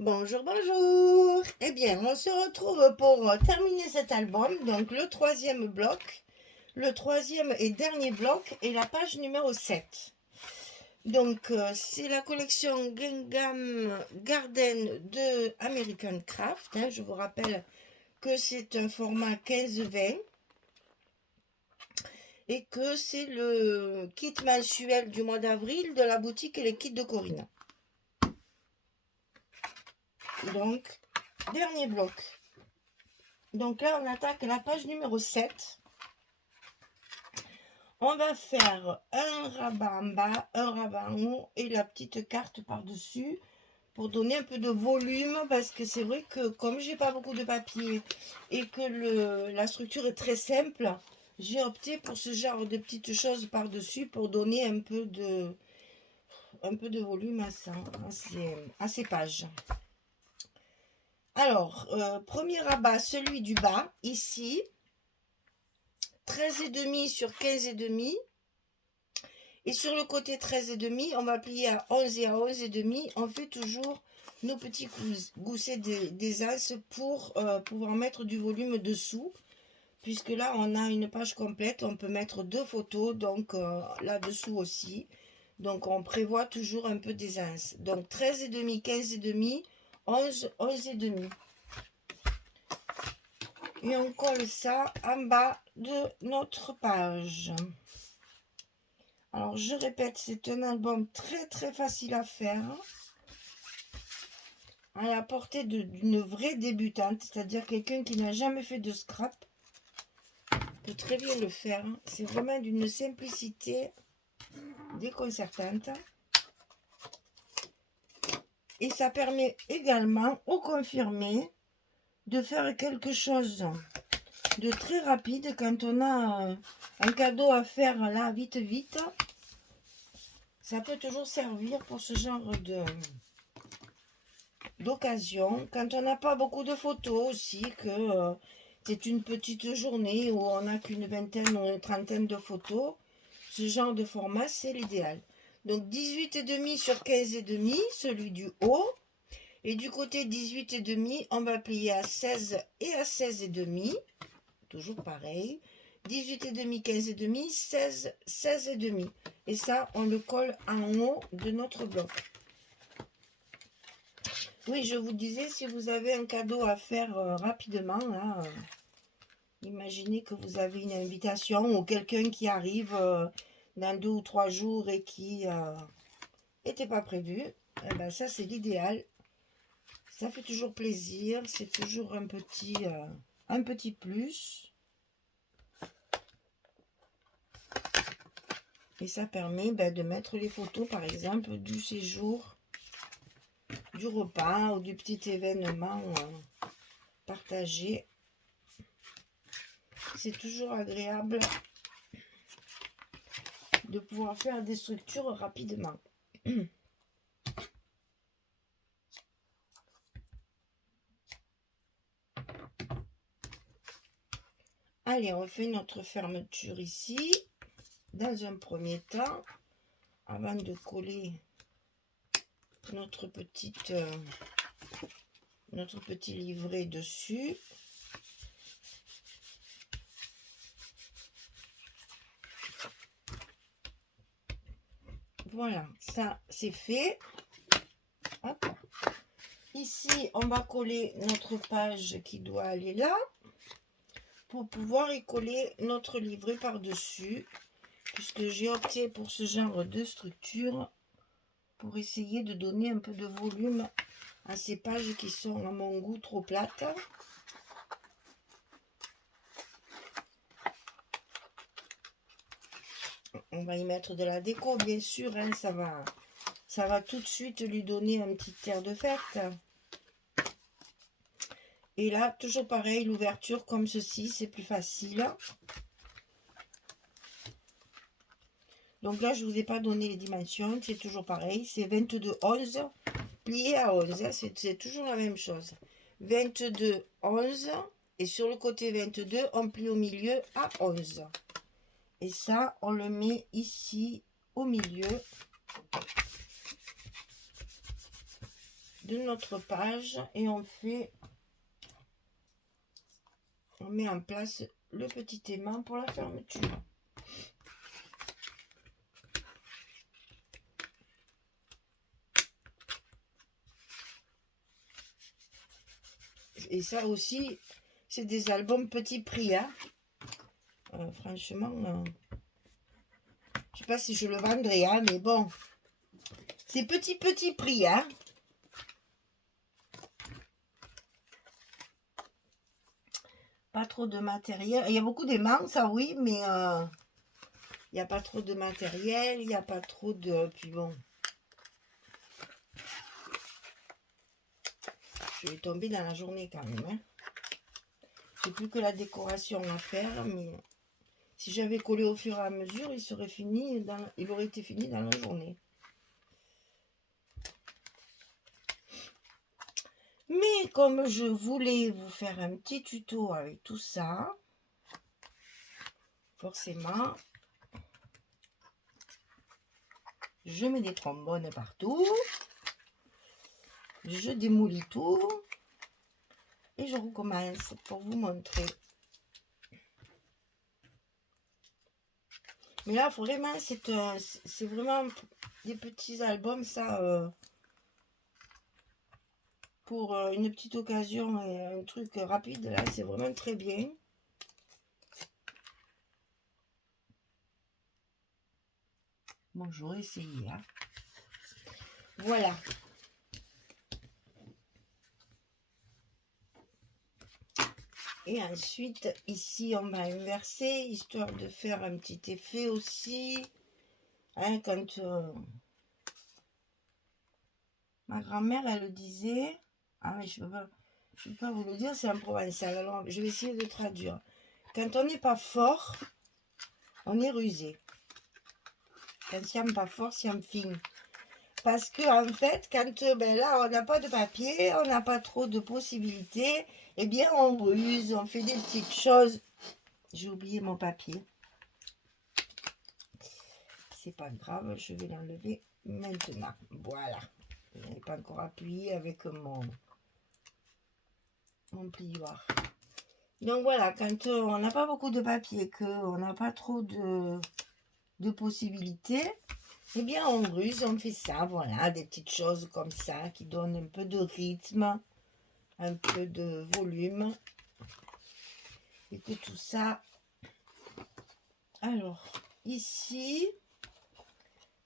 Bonjour, bonjour. Eh bien, on se retrouve pour terminer cet album, donc le troisième bloc, le troisième et dernier bloc est la page numéro 7. Donc, c'est la collection Gingham Garden de American Craft, hein. Je vous rappelle que c'est un format 15-20 et que c'est le kit mensuel du mois d'avril de la boutique et les kits de Corinne. Donc, dernier bloc. Donc là, on attaque la page numéro 7. On va faire un rabat en bas, un rabat en haut et la petite carte par-dessus pour donner un peu de volume, parce que c'est vrai que comme j'ai pas beaucoup de papier et que la structure est très simple, j'ai opté pour ce genre de petites choses par-dessus pour donner un peu de volume à ces pages. Alors, premier rabat, celui du bas, ici, 13,5 sur 15,5. Et sur le côté 13,5, on va plier à 11 et à 11,5. On fait toujours nos petits goussets des as pour pouvoir mettre du volume dessous. Puisque là, on a une page complète, on peut mettre 2 photos, donc là-dessous aussi. Donc, on prévoit toujours un peu des as. Donc, 13,5, 15,5, 11, 11,5. Et on colle ça en bas de notre page. Alors, je répète, c'est un album très très facile à faire, à la portée d'une vraie débutante, c'est-à-dire quelqu'un qui n'a jamais fait de scrap peut très bien le faire. C'est vraiment d'une simplicité déconcertante. Et ça permet également au confirmé de faire quelque chose de très rapide quand on a un cadeau à faire là, vite vite. Ça peut toujours servir pour ce genre d'occasion. Quand on n'a pas beaucoup de photos aussi, que c'est une petite journée où on n'a qu'une vingtaine ou une trentaine de photos, ce genre de format, c'est l'idéal. Donc 18,5 sur 15,5, celui du haut. Et du côté 18,5, on va plier à 16 et à 16,5. Toujours pareil. 18,5, 15,5, 16, 16,5. Et ça, on le colle en haut de notre bloc. Oui, je vous disais, si vous avez un cadeau à faire rapidement, là, imaginez que vous avez une invitation ou quelqu'un qui arrive dans 2 ou 3 jours et qui n'était pas prévu. Eh ben, ça, c'est l'idéal. Ça fait toujours plaisir. C'est toujours un petit plus. Et ça permet de mettre les photos, par exemple, du séjour, du repas ou du petit événement partagé. C'est toujours agréable de pouvoir faire des structures rapidement. Allez, on fait notre fermeture ici. Dans un premier temps, avant de coller notre petit livret dessus. Voilà, ça c'est fait. Hop. Ici, on va coller notre page qui doit aller là pour pouvoir y coller notre livret par-dessus, puisque j'ai opté pour ce genre de structure pour essayer de donner un peu de volume à ces pages qui sont à mon goût trop plates. On va y mettre de la déco, bien sûr, hein, ça va tout de suite lui donner un petit air de fête. Et là, toujours pareil, l'ouverture comme ceci, c'est plus facile. Donc là, je ne vous ai pas donné les dimensions, c'est toujours pareil, c'est 22,11 plié à 11, hein, c'est toujours la même chose. 22,11 et sur le côté 22, on plie au milieu à 11. Et ça, on le met ici au milieu de notre page et on met en place le petit aimant pour la fermeture. Et ça aussi, c'est des albums petit prix, hein. Franchement, je sais pas si je le vendrai, hein, mais bon, c'est petit prix, hein. Pas trop de matériel. Il y a beaucoup d'aimants, ça oui, mais il n'y a pas trop de matériel, il n'y a pas trop de... Puis bon, je vais tomber dans la journée quand même, hein. J'ai plus que la décoration à faire, mais si j'avais collé au fur et à mesure, il aurait été fini dans la journée. Mais comme je voulais vous faire un petit tuto avec tout ça, forcément, je mets des trombones partout, je démolis tout et je recommence pour vous montrer. Mais là, vraiment, c'est vraiment des petits albums, ça, pour une petite occasion et un truc rapide. Là, c'est vraiment très bien. Bon, j'aurais essayé, hein. Voilà. Et ensuite, ici, on va inverser, histoire de faire un petit effet aussi. Hein, quand ma grand-mère, elle disait... Ah, mais je peux pas vous le dire, c'est en provençal. Alors, je vais essayer de traduire. Quand on n'est pas fort, on est rusé. Quand il n'y a pas fort, c'est un fin. Parce que en fait, quand là, on n'a pas de papier, on n'a pas trop de possibilités, eh bien, on ruse, on fait des petites choses. J'ai oublié mon papier. C'est pas grave, je vais l'enlever maintenant. Voilà. Je n'ai pas encore appuyé avec mon plioir. Donc voilà, quand on n'a pas beaucoup de papier, qu'on n'a pas trop de possibilités, eh bien on ruse, on fait ça, voilà, des petites choses comme ça qui donnent un peu de rythme, un peu de volume. Et que tout ça... Alors, ici,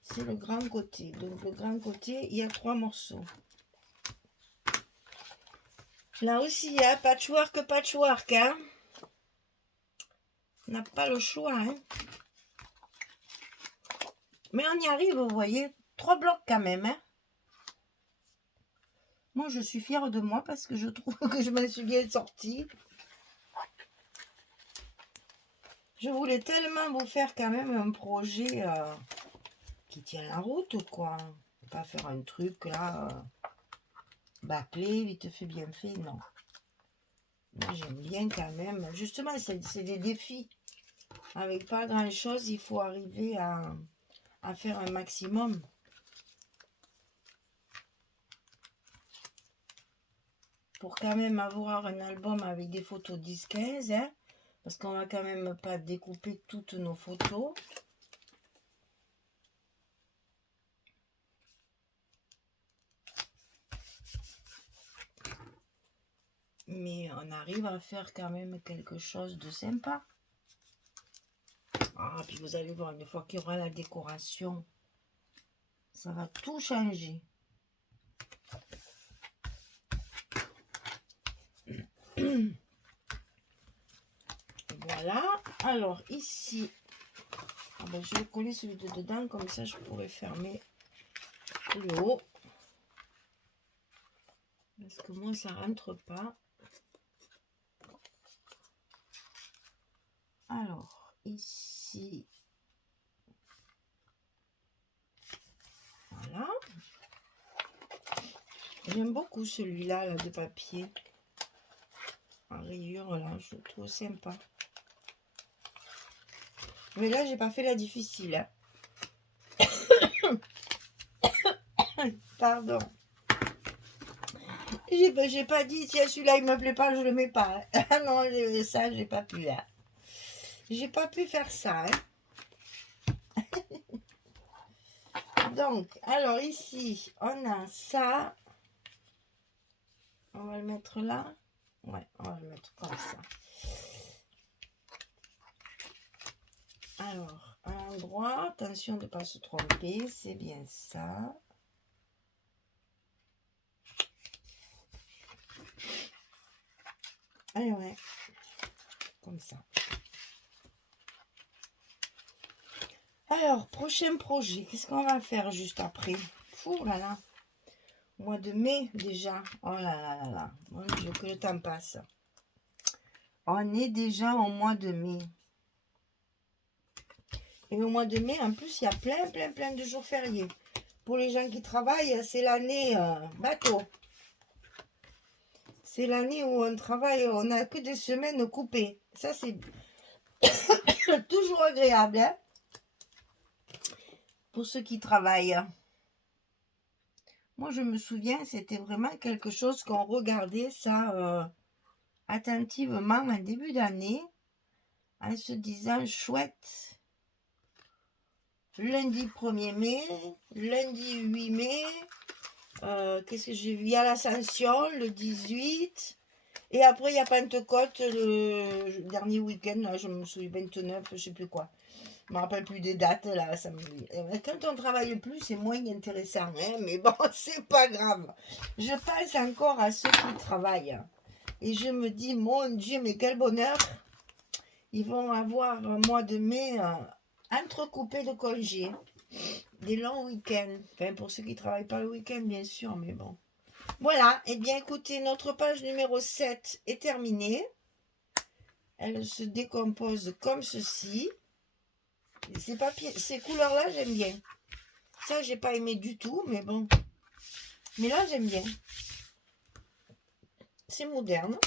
c'est le grand côté. Donc le grand côté, il y a 3 morceaux. Là aussi, il y a patchwork, hein. On n'a pas le choix, hein. Mais on y arrive, vous voyez. 3 blocs quand même, hein. Moi, je suis fière de moi parce que je trouve que je m'en suis bien sortie. Je voulais tellement vous faire quand même un projet qui tient la route, quoi. Pas faire un truc là, bâclé, vite fait, bien fait, non. Moi, j'aime bien quand même. Justement, c'est des défis. Avec pas grand chose, il faut arriver à faire un maximum. Pour quand même avoir un album avec des photos 10-15, hein, parce qu'on va quand même pas découper toutes nos photos. Mais on arrive à faire quand même quelque chose de sympa. Ah, puis vous allez voir, une fois qu'il y aura la décoration, ça va tout changer. Voilà. Alors ici, je vais coller celui de dedans, comme ça je pourrais fermer le haut. Parce que moi ça rentre pas. Alors ici, voilà. J'aime beaucoup celui-là là, de papier en rayure, là, je le trouve sympa. Mais là, j'ai pas fait la difficile. Hein. Pardon. J'ai pas dit, tiens, celui-là, il me plaît pas, je le mets pas. Ah non, ça, j'ai pas pu. Hein. J'ai pas pu faire ça. Hein. Donc, alors ici, on a ça. On va le mettre là. Ouais, on va le mettre comme ça. Alors, à l'endroit, attention de ne pas se tromper, c'est bien ça. Allez, ouais, comme ça. Alors, prochain projet, qu'est-ce qu'on va faire juste après? Fou là là. Mois de mai déjà. Oh là là là là. Mon Dieu, que le temps passe. On est déjà au mois de mai. Et au mois de mai, en plus, il y a plein de jours fériés. Pour les gens qui travaillent, c'est l'année bateau. C'est l'année où on travaille, on n'a que des semaines coupées. Ça, c'est toujours agréable, hein, pour ceux qui travaillent. Moi, je me souviens, c'était vraiment quelque chose qu'on regardait ça attentivement en début d'année, en se disant, chouette, lundi 1er mai, lundi 8 mai, qu'est-ce que j'ai vu? Il y a l'Ascension, le 18, et après, il y a Pentecôte, le dernier week-end, là, je me souviens, 29, je sais plus quoi. Je me rappelle plus des dates, là. Quand on travaille plus, c'est moins intéressant, hein, mais bon, c'est pas grave. Je pense encore à ceux qui travaillent. Et je me dis, mon Dieu, mais quel bonheur. Ils vont avoir un mois de mai entrecoupé de congés. Des longs week-ends. Enfin, pour ceux qui ne travaillent pas le week-end, bien sûr, mais bon. Voilà, et bien écoutez, notre page numéro 7 est terminée. Elle se décompose comme ceci. Ces papiers, ces couleurs-là, j'aime bien. Ça, j'ai pas aimé du tout, mais bon. Mais là, j'aime bien. C'est moderne.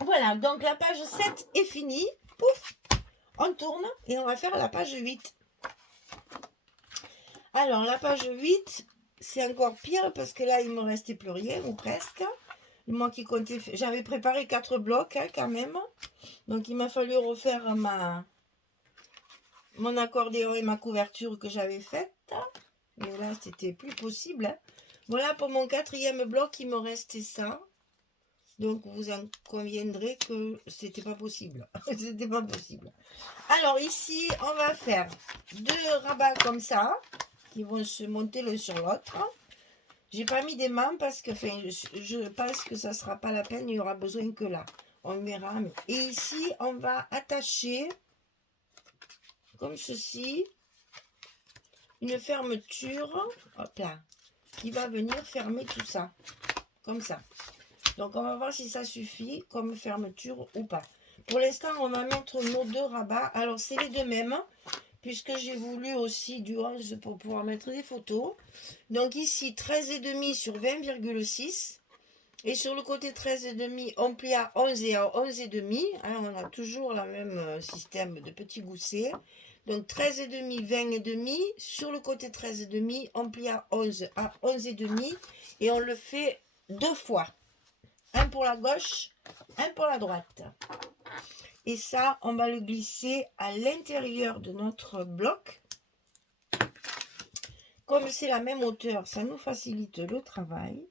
Voilà, donc la page 7 est finie. Pouf, on tourne et on va faire la page 8. Alors, la page 8, c'est encore pire parce que là, il ne me restait plus rien, ou presque. Moi qui comptais, j'avais préparé 4 blocs hein, quand même. Donc, il m'a fallu refaire mon accordéon et ma couverture que j'avais faite. Mais là, c'était plus possible. Hein. Voilà, pour mon 4e bloc, il me restait ça. Donc, vous en conviendrez que c'était pas possible. C'était pas possible. Alors, ici, on va faire 2 rabats comme ça, qui vont se monter l'un sur l'autre. J'ai pas mis d'aimant parce que je pense que ça sera pas la peine, il y aura besoin que là. On verra. Et ici, on va attacher, comme ceci, une fermeture, hop là, qui va venir fermer tout ça, comme ça. Donc, on va voir si ça suffit comme fermeture ou pas. Pour l'instant, on va mettre nos 2 rabats. Alors, c'est les deux mêmes, puisque j'ai voulu aussi du 11 pour pouvoir mettre des photos. Donc, ici, 13,5 sur 20,6. Et sur le côté 13,5, on plie à 11 et à 11,5. Hein, on a toujours le même système de petits goussets. Donc, 13,5, 20,5. Sur le côté 13,5, on plie à 11,5. Et on le fait 2 fois. Un pour la gauche, un pour la droite. Et ça, on va le glisser à l'intérieur de notre bloc. Comme c'est la même hauteur, ça nous facilite le travail.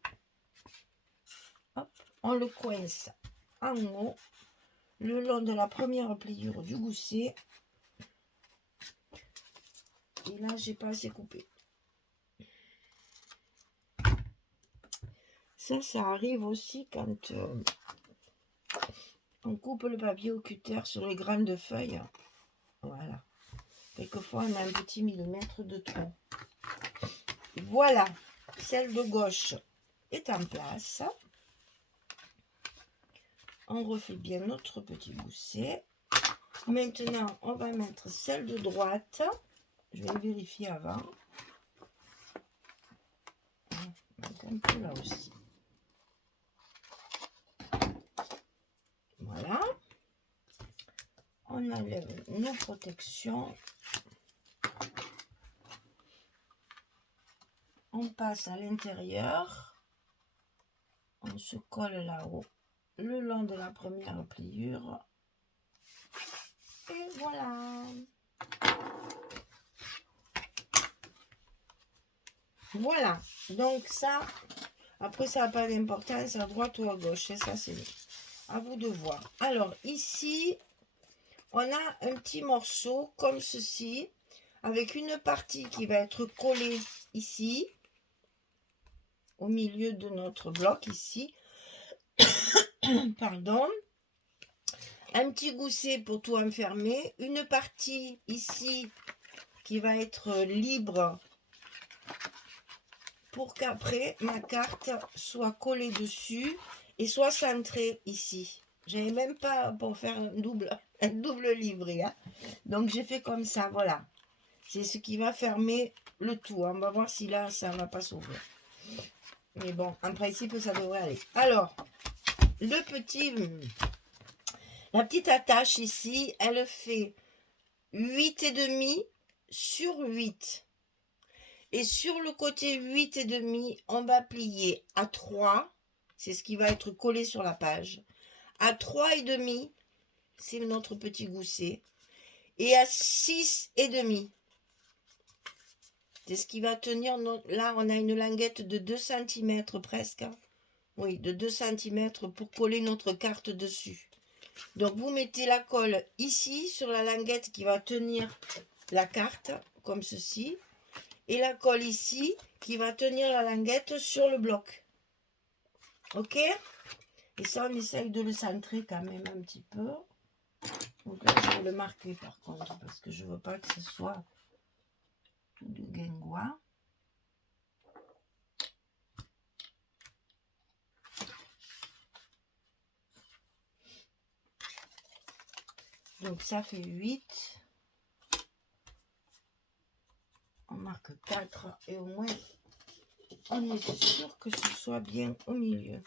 Hop, on le coince en haut, le long de la première pliure du gousset. Et là, j'ai pas assez coupé. Ça arrive aussi quand on coupe le papier au cutter sur les graines de feuilles. Voilà. Quelquefois, on a un petit millimètre de trop. Voilà. Celle de gauche est en place. On refait bien notre petit gousset. Maintenant, on va mettre celle de droite. Je vais vérifier avant. Un peu là aussi. Voilà. On enlève nos protections. On passe à l'intérieur. On se colle là-haut, le long de la première pliure. Et voilà. Voilà. Donc ça, après ça n'a pas d'importance à droite ou à gauche. Et ça, c'est à vous de voir. Alors ici, on a un petit morceau comme ceci, avec une partie qui va être collée ici, au milieu de notre bloc ici. Pardon. Un petit gousset pour tout enfermer. Une partie ici qui va être libre pour qu'après ma carte soit collée dessus et soit centrée ici. J'avais même pas pour faire un double livret. Hein. Donc j'ai fait comme ça, voilà. C'est ce qui va fermer le tout. On va voir si là, ça ne va pas s'ouvrir. Mais bon, en principe, ça devrait aller. Alors, la petite attache ici, elle fait 8,5 sur 8. Et sur le côté 8,5, on va plier à 3. C'est ce qui va être collé sur la page. À 3,5, c'est notre petit gousset. Et à 6,5. C'est ce qui va tenir. Là, on a une languette de 2 cm presque. Oui, de 2 cm pour coller notre carte dessus. Donc, vous mettez la colle ici sur la languette qui va tenir la carte, comme ceci. Et la colle ici qui va tenir la languette sur le bloc. Ok? Et ça, on essaye de le centrer quand même un petit peu. Donc là, je vais le marquer par contre, parce que je ne veux pas que ce soit tout de guingois. Donc ça fait 8. On marque 4 et au moins on est sûr que ce soit bien au milieu.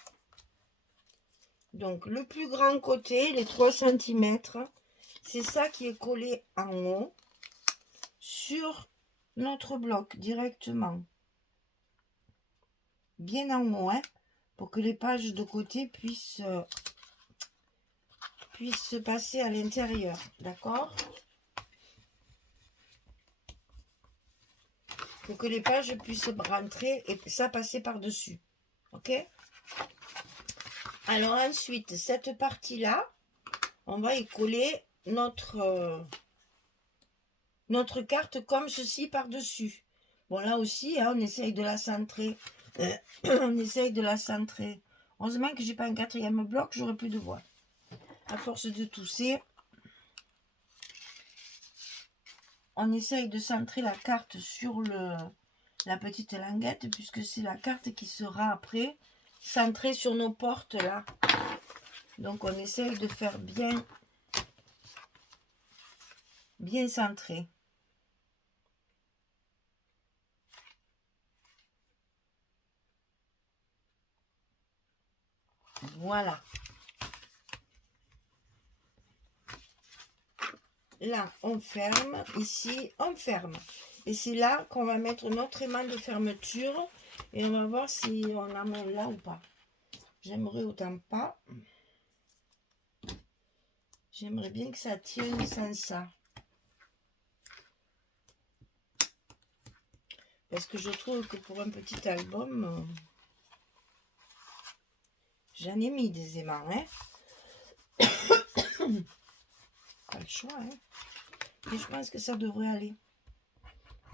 Donc le plus grand côté, les 3 cm, c'est ça qui est collé en haut sur notre bloc directement. Bien en haut, hein, pour que les pages de côté puissent se passer à l'intérieur. D'accord? Pour que les pages puissent rentrer et ça passer par-dessus. Ok? Alors ensuite, cette partie-là, on va y coller notre carte comme ceci par-dessus. Bon, là aussi, hein, on essaye de la centrer. On essaye de la centrer. Heureusement que j'ai pas un 4e bloc, j'aurais plus de voix. À force de tousser, on essaye de centrer la carte sur la petite languette, puisque c'est la carte qui sera après centrée sur nos portes là. Donc on essaye de faire bien centré. Voilà. Là, on ferme. Ici, on ferme. Et c'est là qu'on va mettre notre aimant de fermeture. Et on va voir si on en met là ou pas. J'aimerais autant pas. J'aimerais bien que ça tienne sans ça. Parce que je trouve que pour un petit album, j'en ai mis des aimants. Hein. Pas le choix. Hein. Et je pense que ça devrait aller.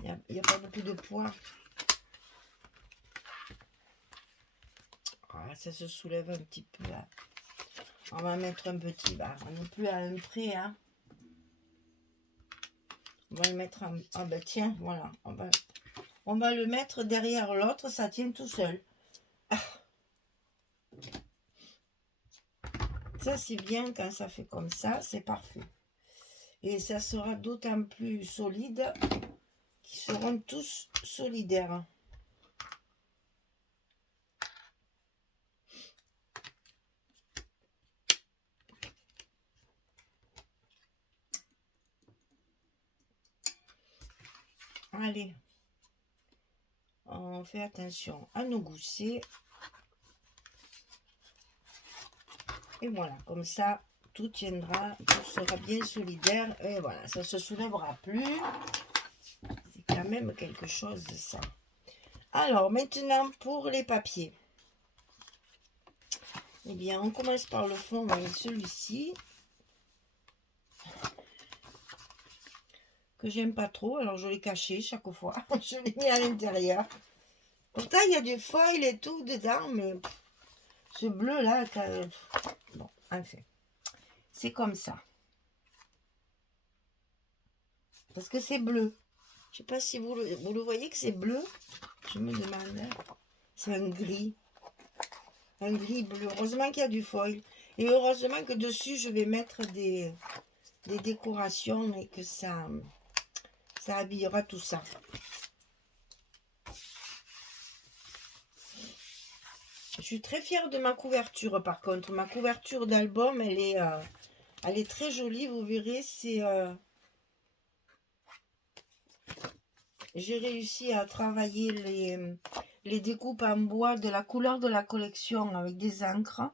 Il n'y a pas beaucoup de poids. Ah, ça se soulève un petit peu là. On va mettre un petit bas. On n'est plus à un près. Hein. On va le mettre en... Ah ben tiens, voilà. On va le mettre derrière l'autre. Ça tient tout seul. Ah. Ça, c'est bien quand ça fait comme ça. C'est parfait. Et ça sera d'autant plus solide qu'ils seront tous solidaires. Allez, on fait attention à nos goussets. Et voilà, comme ça, tout tiendra, tout sera bien solidaire. Et voilà, ça ne se soulèvera plus. C'est quand même quelque chose de ça. Alors, maintenant, pour les papiers. Eh bien, on commence par le fond avec celui-ci. Que j'aime pas trop. Alors, je l'ai caché chaque fois. Je l'ai mis à l'intérieur. Pourtant, il y a du foil et tout dedans, mais ce bleu-là, bon, enfin, c'est comme ça. Parce que c'est bleu. Je sais pas si vous le voyez que c'est bleu. Je me demande. C'est un gris. Un gris bleu. Heureusement qu'il y a du foil. Et heureusement que dessus, je vais mettre des décorations et que ça habillera tout ça. Je suis très fière de ma couverture par contre. Ma couverture d'album, elle est très jolie. Vous verrez, j'ai réussi à travailler les découpes en bois de la couleur de la collection avec des encres.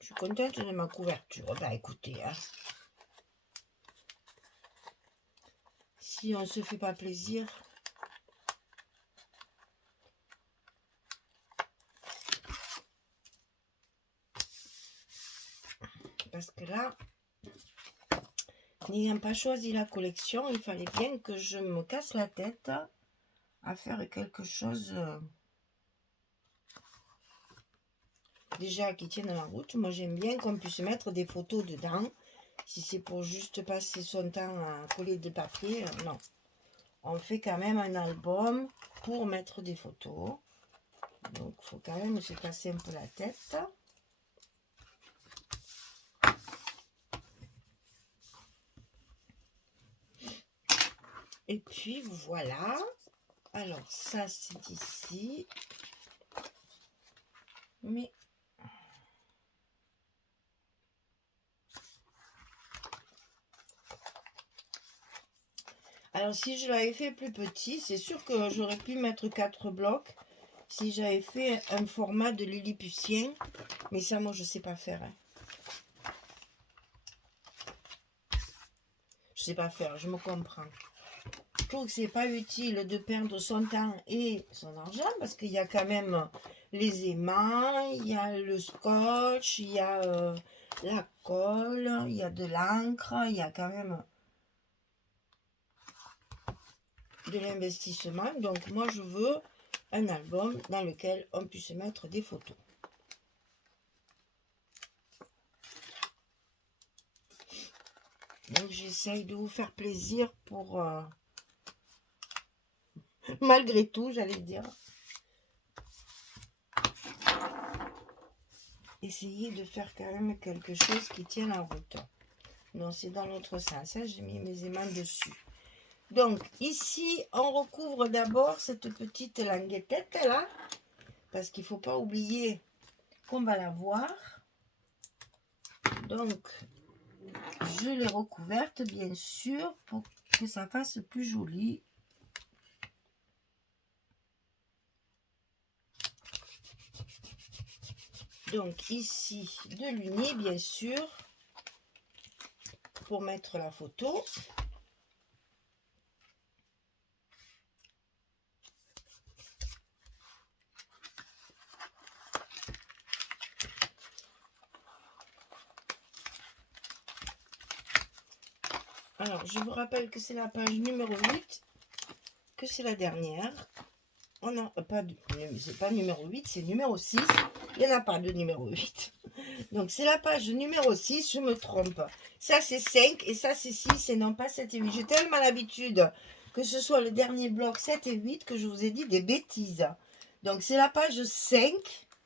Je suis contente de ma couverture. Bah écoutez, hein. Si on se fait pas plaisir. Parce que là, n'ayant pas choisi la collection, il fallait bien que je me casse la tête à faire quelque chose déjà qui tienne la route. Moi, j'aime bien qu'on puisse mettre des photos dedans. Si c'est pour juste passer son temps à coller des papiers, non. On fait quand même un album pour mettre des photos. Donc, il faut quand même se casser un peu la tête. Et puis, voilà. Alors, ça, c'est ici. Mais... alors, si je l'avais fait plus petit, c'est sûr que j'aurais pu mettre 4 blocs. Si j'avais fait un format de lilliputien. Mais ça, moi, je sais pas faire. Hein. Je sais pas faire, je me comprends. Je trouve que c'est pas utile de perdre son temps et son argent parce qu'il y a quand même les aimants, il y a le scotch, il y a la colle, il y a de l'encre, il y a quand même de l'investissement. Donc moi je veux un album dans lequel on puisse mettre des photos. Donc j'essaye de vous faire plaisir pour... malgré tout, j'allais dire. Essayer de faire quand même quelque chose qui tienne la route. Non, c'est dans l'autre sens. Hein, j'ai mis mes aimants dessus. Donc, ici, on recouvre d'abord cette petite languette là. Parce qu'il ne faut pas oublier qu'on va la voir. Donc, je l'ai recouverte, bien sûr, pour que ça fasse plus joli. Donc, ici, de l'uni, bien sûr, pour mettre la photo. Alors, je vous rappelle que c'est la page numéro 8, que c'est la dernière. Oh non, c'est pas numéro 8, c'est numéro 6. Il n'y en a pas de numéro 8. Donc, c'est la page numéro 6, je me trompe. Ça, c'est 5 et ça, c'est 6 et non pas 7 et 8. J'ai tellement l'habitude que ce soit le dernier bloc 7 et 8 que je vous ai dit des bêtises. Donc, c'est la page 5,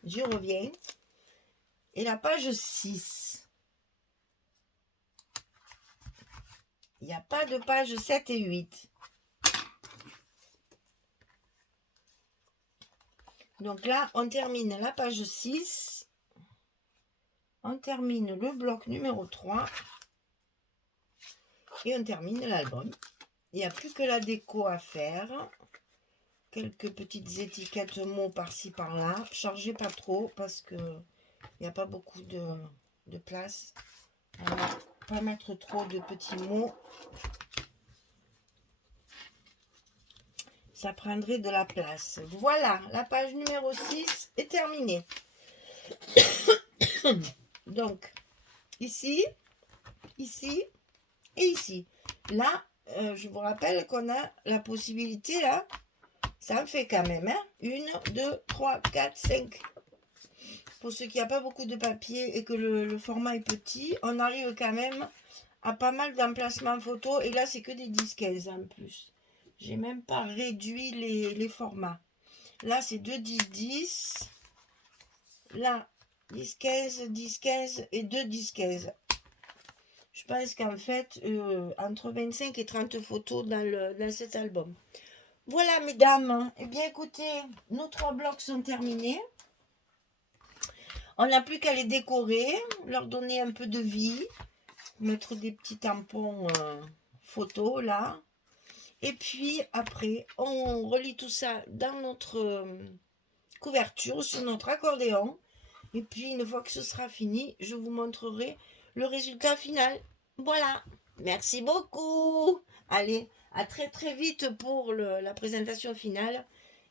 j'y reviens, et la page 6. Il n'y a pas de page 7 et 8. Donc là, on termine la page 6. On termine le bloc numéro 3. Et on termine l'album. Il n'y a plus que la déco à faire. quelques petites étiquettes mots par-ci par-là. Chargez pas trop parce que il n'y a pas beaucoup de place. On va pas mettre trop de petits mots. Ça prendrait de la place. Voilà, la page numéro 6 est terminée. Donc, ici, ici et ici. Là, je vous rappelle qu'on a la possibilité, là, ça en fait quand même, hein, 1, 2, 3, 4, 5. Pour ceux qui n'ont pas beaucoup de papier et que le format est petit, on arrive quand même à pas mal d'emplacements photo. Et là, c'est que des 10-15 en plus. J'ai même pas réduit les formats. Là, c'est 2 10-10. Là, 10-15, 10-15 et 2 10-15. Je pense qu'en fait, entre 25 et 30 photos dans cet album. Voilà, mesdames. Eh bien, écoutez, nos 3 blocs sont terminés. On n'a plus qu'à les décorer, leur donner un peu de vie, mettre des petits tampons photos là. Et puis après, on relie tout ça dans notre couverture, sur notre accordéon. Et puis une fois que ce sera fini, je vous montrerai le résultat final. Voilà, merci beaucoup. Allez, à très très vite pour la présentation finale.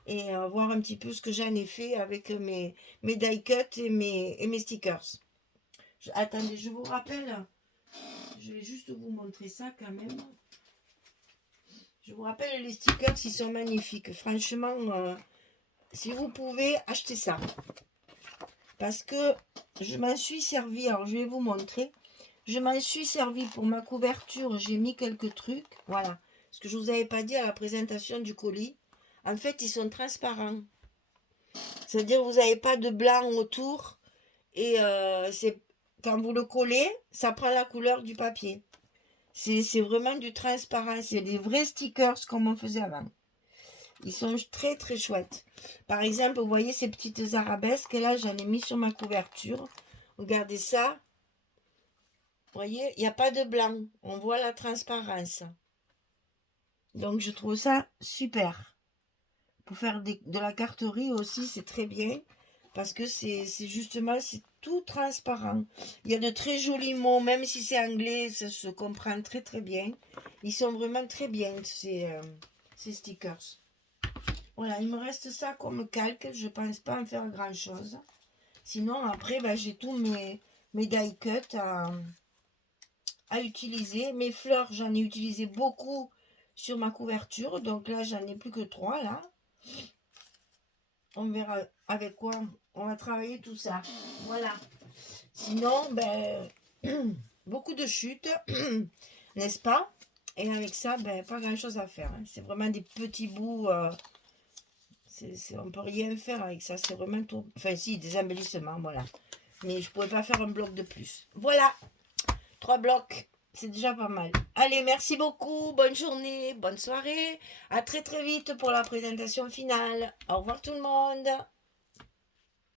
Et voir un petit peu ce que j'en ai fait avec mes die cuts et mes stickers. Attendez, je vous rappelle, je vais juste vous montrer ça quand même. Je vous rappelle, les stickers, ils sont magnifiques. Franchement, si vous pouvez, achetez ça. Parce que je m'en suis servi, alors je vais vous montrer. Je m'en suis servi pour ma couverture, j'ai mis quelques trucs. Voilà, ce que je ne vous avais pas dit à la présentation du colis. En fait, ils sont transparents. C'est-à-dire que vous n'avez pas de blanc autour. Et c'est quand vous le collez, ça prend la couleur du papier. C'est vraiment du transparent. C'est des vrais stickers comme on faisait avant. Ils sont très très chouettes. Par exemple, vous voyez ces petites arabesques. Là, j'en ai mis sur ma couverture. Regardez ça. Vous voyez, il n'y a pas de blanc. On voit la transparence. Donc, je trouve ça super. Pour faire de la carterie aussi, c'est très bien. Parce que c'est justement, c'est tout transparent. Il y a de très jolis mots, même si c'est anglais, ça se comprend très très bien. Ils sont vraiment très bien, ces stickers. Voilà, il me reste ça comme calque. Je ne pense pas en faire grand chose. Sinon, après, ben, j'ai tous mes die cuts à utiliser. Mes fleurs, j'en ai utilisé beaucoup sur ma couverture. Donc là, j'en ai plus que 3 là. On verra avec quoi on va travailler tout ça. Voilà. Sinon, ben, beaucoup de chutes, n'est-ce pas? Et avec ça, ben, pas grand-chose à faire. Hein. C'est vraiment des petits bouts. On ne peut rien faire avec ça. C'est vraiment tout. Enfin, si, des embellissements, voilà. Mais je ne pourrais pas faire un bloc de plus. Voilà. 3 blocs. C'est déjà pas mal. Allez, merci beaucoup. Bonne journée, bonne soirée. À très très vite pour la présentation finale. Au revoir tout le monde.